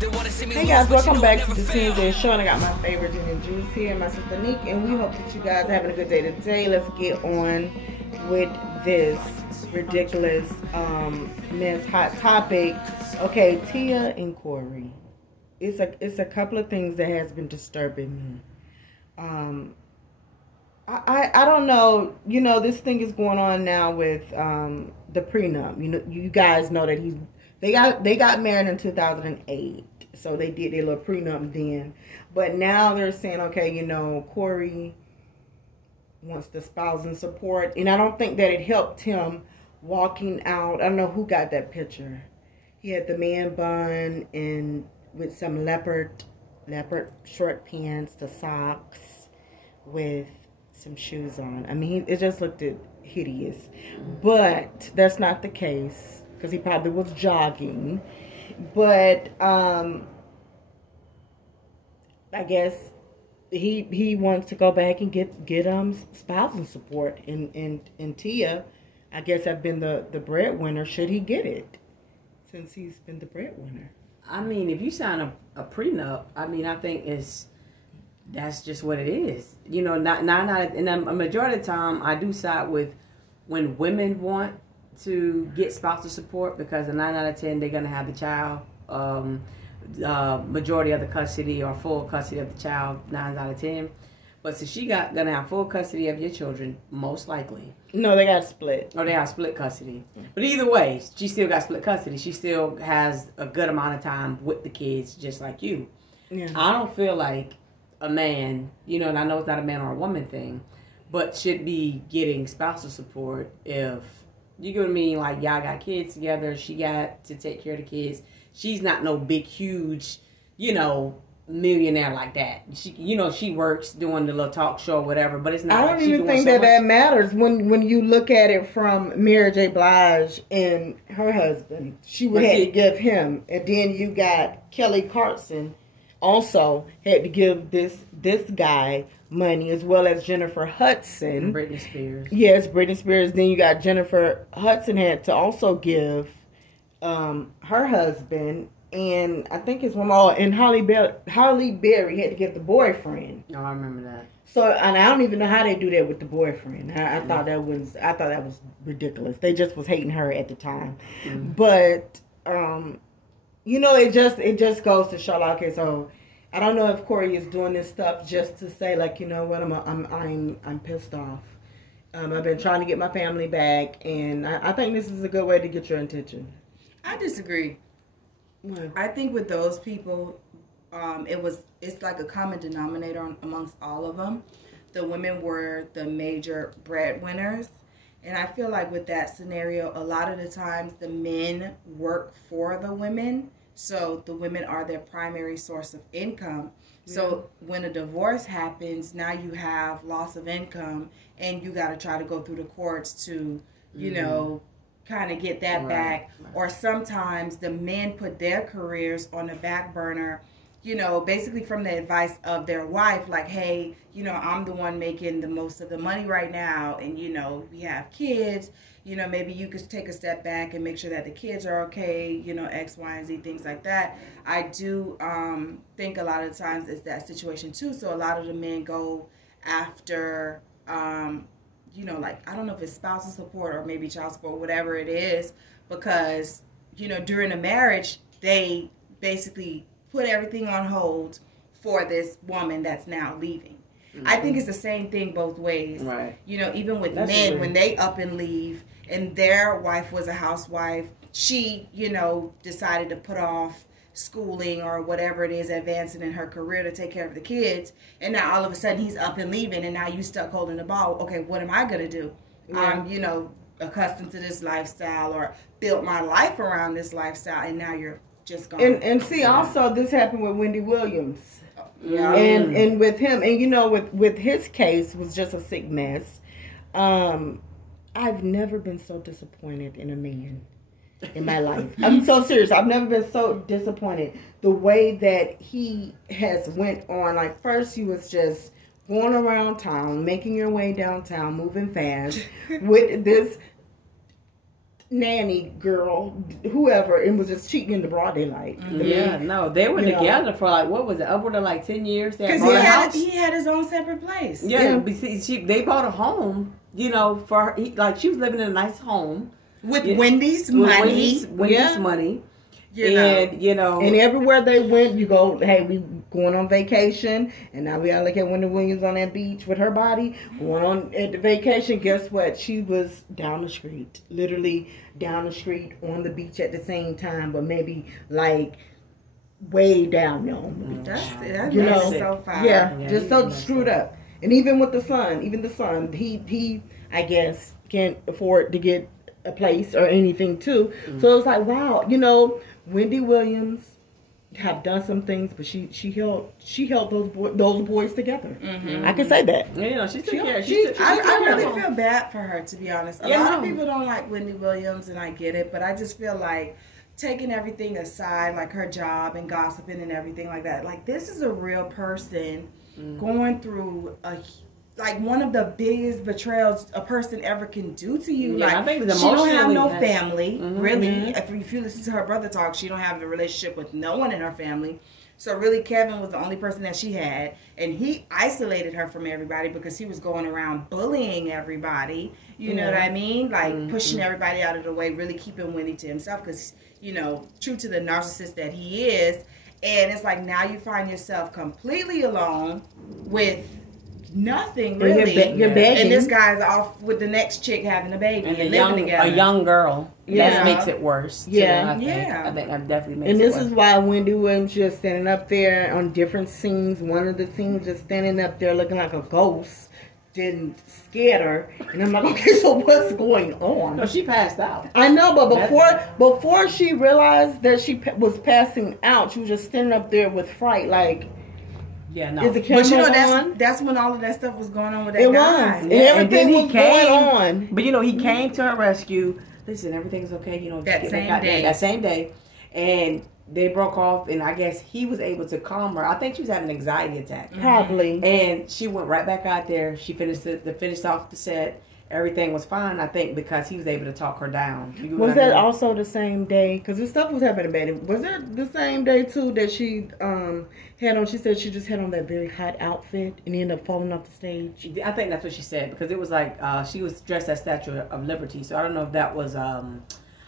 Hey guys, welcome back to the Tuesday show, and I got my favorite gin and juice here, my sister Neek, and we hope that you guys are having a good day today. Let's get on with this ridiculous mess hot topic. Okay, Tia and Cory. It's a couple of things that has been disturbing me. I don't know. You know, this thing is going on now with the prenup. You know, you guys know that they got married in 2008, so they did their little prenup then. But now they're saying, okay, you know, Cory wants the spousal support, and I don't think that it helped him walking out. I don't know who got that picture. He had the man bun and with some leopard short pants, the socks, with some shoes on. I mean, it just looked hideous. But that's not the case, because he probably was jogging. But I guess he wants to go back and get spousal support. And Tia, I guess, have been the breadwinner. Should he get it, since he's been the breadwinner? I mean, if you sign a prenup, I mean, I think that's just what it is. You know, not and a majority of the time, I do side with when women want to get spousal support, because 9 out of 10 they're gonna have the child. Majority of the custody or full custody of the child, 9 out of 10. But since she gonna have full custody of your children, most likely. No, they got split. Oh, they have split custody. But either way, she still got split custody. She still has a good amount of time with the kids, just like you. Yeah. I don't feel like a man, you know, and I know it's not a man or a woman thing, but should be getting spousal support if, you get what I mean, like y'all got kids together, she got to take care of the kids. She's not no big, huge, you know, millionaire like that. She, you know, she works doing the little talk show or whatever, but it's not. I don't even think that matters when you look at it from Mary J. Blige and her husband. She would have to give him, and then you got Kelly Clarkson also had to give this guy money, as well as Jennifer Hudson. Britney Spears. Yes, Britney Spears. Then you got Jennifer Hudson had to also give her husband. And I think it's one more. And Halle Berry had to give the boyfriend. Oh, I remember that. So, and I don't even know how they do that with the boyfriend. I thought that was ridiculous. They just was hating her at the time. Mm-hmm. But you know, it just goes to show, like, okay, so I don't know if Cory is doing this stuff just to say, like, you know what, I'm pissed off. I've been trying to get my family back, and I think this is a good way to get your attention. I disagree. What? I think with those people, it's like a common denominator amongst all of them. The women were the major breadwinners. And I feel like with that scenario, a lot of the times the men work for the women. So the women are their primary source of income. Yeah. So when a divorce happens, now you have loss of income, and you got to try to go through the courts to, you know, kind of get that back. Right. Or sometimes the men put their careers on the back burner, you know, basically from the advice of their wife, like, hey, you know, I'm the one making the most of the money right now, and, you know, we have kids, you know, maybe you could take a step back and make sure that the kids are okay, you know, X, Y, and Z, things like that. I do think a lot of times it's that situation too. So a lot of the men go after, you know, like, I don't know if it's spousal support or maybe child support, whatever it is, because, you know, during a marriage, they basically put everything on hold for this woman that's now leaving. Mm-hmm. I think it's the same thing both ways. Right. You know, even with men, when they up and leave and their wife was a housewife, she, you know, decided to put off schooling or whatever it is, advancing in her career to take care of the kids, and now all of a sudden he's up and leaving, and now you stuck holding the ball. Okay, what am I going to do? Yeah. I'm, you know, accustomed to this lifestyle or built my life around this lifestyle, and now you're just gone. And see, also this happened with Wendy Williams. Yeah. And with him, and you know, with his case was just a sick mess. I've never been so disappointed in a man in my life. I'm so serious. I've never been so disappointed. The way that he has went on, like, first he was just going around town, making your way downtown, moving fast with this nanny girl, whoever, and was just cheating in the broad daylight. Yeah, no, they were together for like, what was it, upward of like 10 years? Because he had his own separate place. Yeah. They bought a home, you know, for like she was living in a nice home with Wendy's money. Wendy's money. And everywhere they went, you go, hey, we going on vacation, and now we gotta look at Wendy Williams on that beach with her body going on at the vacation. Guess what? She was down the street, literally down the street on the beach at the same time, but maybe like way down there on the beach. That's so far. Just so screwed up. And even with the son, he I guess can't afford to get a place or anything too. So it's like, wow, Wendy Williams have done some things, but she held those boys together. I can say that. She took care. I really feel bad for her, to be honest. A lot of people don't like Wendy Williams, and I get it, but I just feel like taking everything aside, like her job and gossiping and everything like that. Like, this is a real person going through one of the biggest betrayals a person ever can do to you. I think she don't have no family, really. If you listen to her brother talk, she don't have a relationship with no one in her family. So really, Kevin was the only person that she had, and he isolated her from everybody because he was going around bullying everybody. You know what I mean? Like pushing everybody out of the way, really keeping Wendy to himself because, true to the narcissist that he is. And it's like now you find yourself completely alone with nothing, really. You're begging. And this guy's off with the next chick having a baby and living together. A young girl. That makes it worse. Too, I think that definitely makes it worse. And this is why Wendy Williams just standing up there on different scenes. One of the scenes just standing up there looking like a ghost didn't scare her. And I'm like, okay, so what's going on? No, she passed out. I know, but before she realized that she was passing out, she was just standing up there with fright, like... Yeah, no. But that's when all of that stuff was going on with that guy. And everything was going on. But he came to her rescue. Listen, everything's okay. That same day, and they broke off. And I guess he was able to calm her. I think she was having an anxiety attack, probably. And she went right back out there. She finished off the set. Everything was fine, I think, because he was able to talk her down. Was that also the same day? Because this stuff was happening bad. Was it the same day, too, that she had on? She said she just had on that very hot outfit and ended up falling off the stage. I think that's what she said, because it was like she was dressed as Statue of Liberty. So I don't know if that was a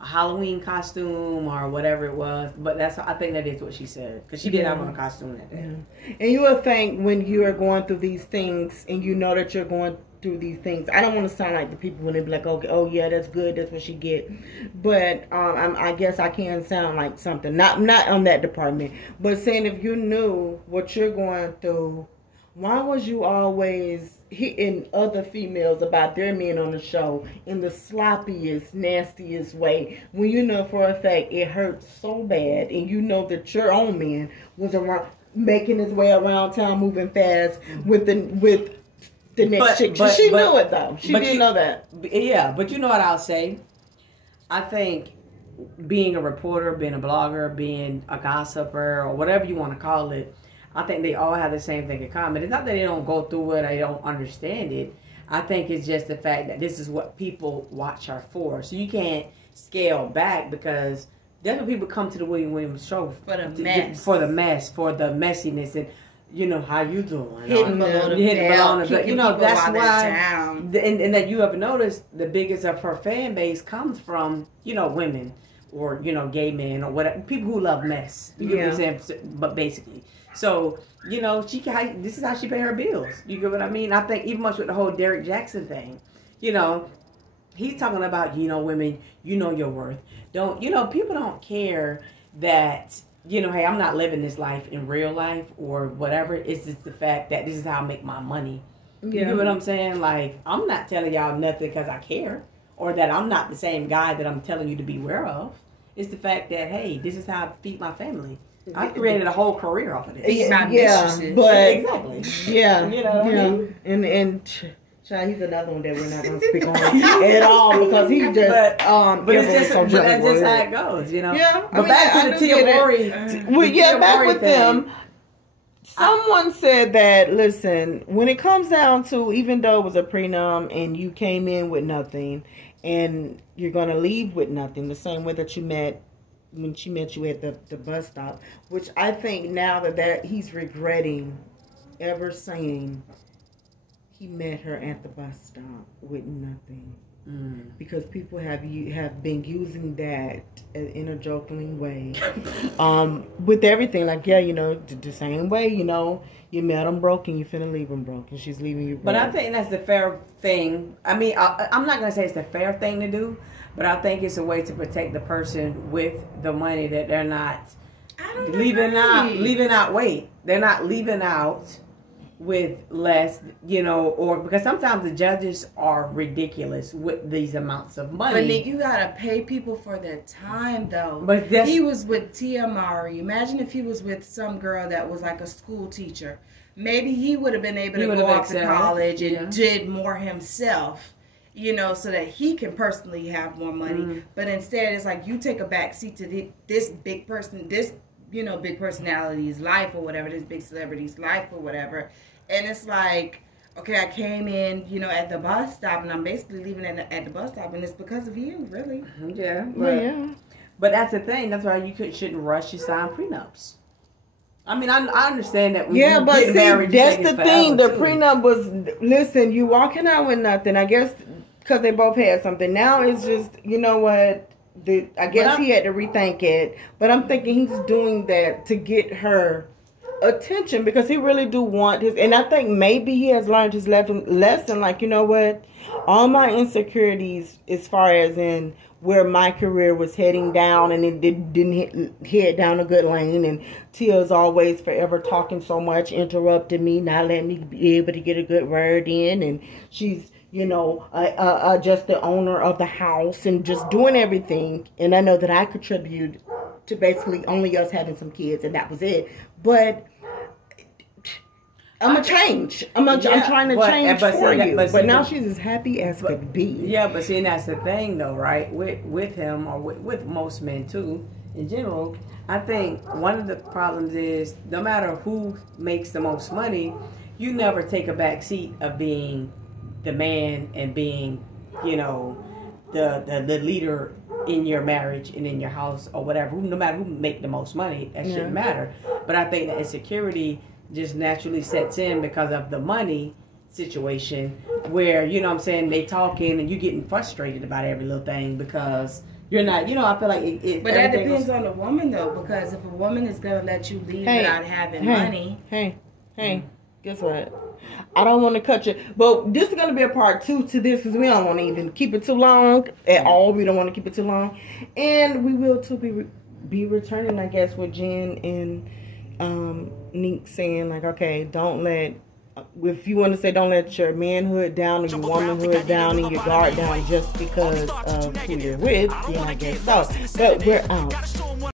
Halloween costume or whatever it was. But I think that is what she said, because she did have on a costume that day. Yeah. And you would think when you are going through these things and you know that you're going through these things. I don't want to sound like the people when they be like, okay, oh yeah, that's good, that's what she get. But I guess I can sound like something. Not on that department, but saying if you knew what you're going through, why was you always hitting other females about their men on the show in the sloppiest, nastiest way when you know for a fact it hurts so bad, and you know that your own man was around making his way around town moving fast with the next chick. She knew it though. She didn't know that. Yeah, but you know what I'll say? I think being a reporter, being a blogger, being a gossiper, or whatever you want to call it, I think they all have the same thing in common. It's not that they don't go through it, they don't understand it. I think it's just the fact that this is what people watch her for. So you can't scale back, because that's what people come to the William Williams show for. The messiness, and how you doing? Hitting below the belt. That's why. And that you have noticed the biggest of her fan base comes from, women or, gay men or whatever. People who love mess. You get what I'm saying? But basically. So, this is how she pay her bills. You get what I mean? I think even much with the whole Derek Jackson thing, he's talking about, women, your worth. People don't care that, hey, I'm not living this life in real life or whatever. It's just the fact that this is how I make my money. You get what I'm saying? Like, I'm not telling y'all nothing because I care, or that I'm not the same guy that I'm telling you to beware of. It's the fact that, hey, this is how I feed my family. I created a whole career off of this. Exactly. Yeah. What I mean? And child, he's another one that we're not going to speak on at all, because he just but that's just how it goes, Yeah. But back to the Tia Cory. Back with them. Someone said that, listen, when it comes down to, even though it was a prenup and you came in with nothing, and you're gonna leave with nothing. The same way that you met when she met you at the bus stop, which I think now that he's regretting ever saying he met her at the bus stop with nothing. Because people have been using that in a joking way, with everything. Like, yeah, you know, the same way, you know, you met him broke and you finna leave him broke, and she's leaving you broke. But I think that's the fair thing. I mean, I'm not gonna say it's the fair thing to do, but I think it's a way to protect the person with the money, that they're not leaving out weight. They're not leaving out with less, you know, or because sometimes the judges are ridiculous with these amounts of money. But Nick, you gotta pay people for their time, though. But he was with Tia Mowry. Imagine if he was with some girl that was like a school teacher. Maybe he would have been able to go off to college and did more himself, you know, so that he can personally have more money. But instead, it's like you take a back seat to this big person, this, you know, big personality's life or whatever, this big celebrity's life or whatever. And it's like, okay, I came in, you know, at the bus stop, and I'm basically leaving at the bus stop, and it's because of you, really. Yeah. But that's the thing. That's why you shouldn't rush to sign prenups. I mean, I understand that when you get married, that's the thing. The prenup was, listen, you walking out with nothing. I guess because they both had something. Now it's just, you know what? I guess he had to rethink it. But I'm thinking he's doing that to get her attention, because he really do want his, and I think maybe he has learned his lesson, like, you know what, all my insecurities as far as in where my career was heading down, and it didn't head down a good lane, and Tia's always forever talking so much, interrupting me, not letting me be able to get a good word in, and she's, you know, just the owner of the house and just doing everything, and I know that I contribute to basically only us having some kids, and that was it. But I'm trying to change for you. But now she's as happy as could be. Yeah, but see, and that's the thing, though, right? With him, or with most men too, in general, I think one of the problems is no matter who makes the most money, you never take a back seat of being the man and being, you know, the leader in your marriage and in your house or whatever. No matter who make the most money, that shouldn't matter. But I think that insecurity just naturally sets in because of the money situation, where, you know what I'm saying, they talking and you getting frustrated about every little thing because you're not, you know, I feel like it but that depends on the woman, though, because if a woman is going to let you leave without having money. Hey, guess what? I don't want to cut you, but this is going to be a part 2 to this, because we don't want to even keep it too long at all. We don't want to keep it too long. And we will too be returning, I guess, with Jen and Neek saying, like, okay, don't let, if you want to say, don't let your manhood down or your womanhood down and your guard down just because of who you're with, then I guess so. But we're out.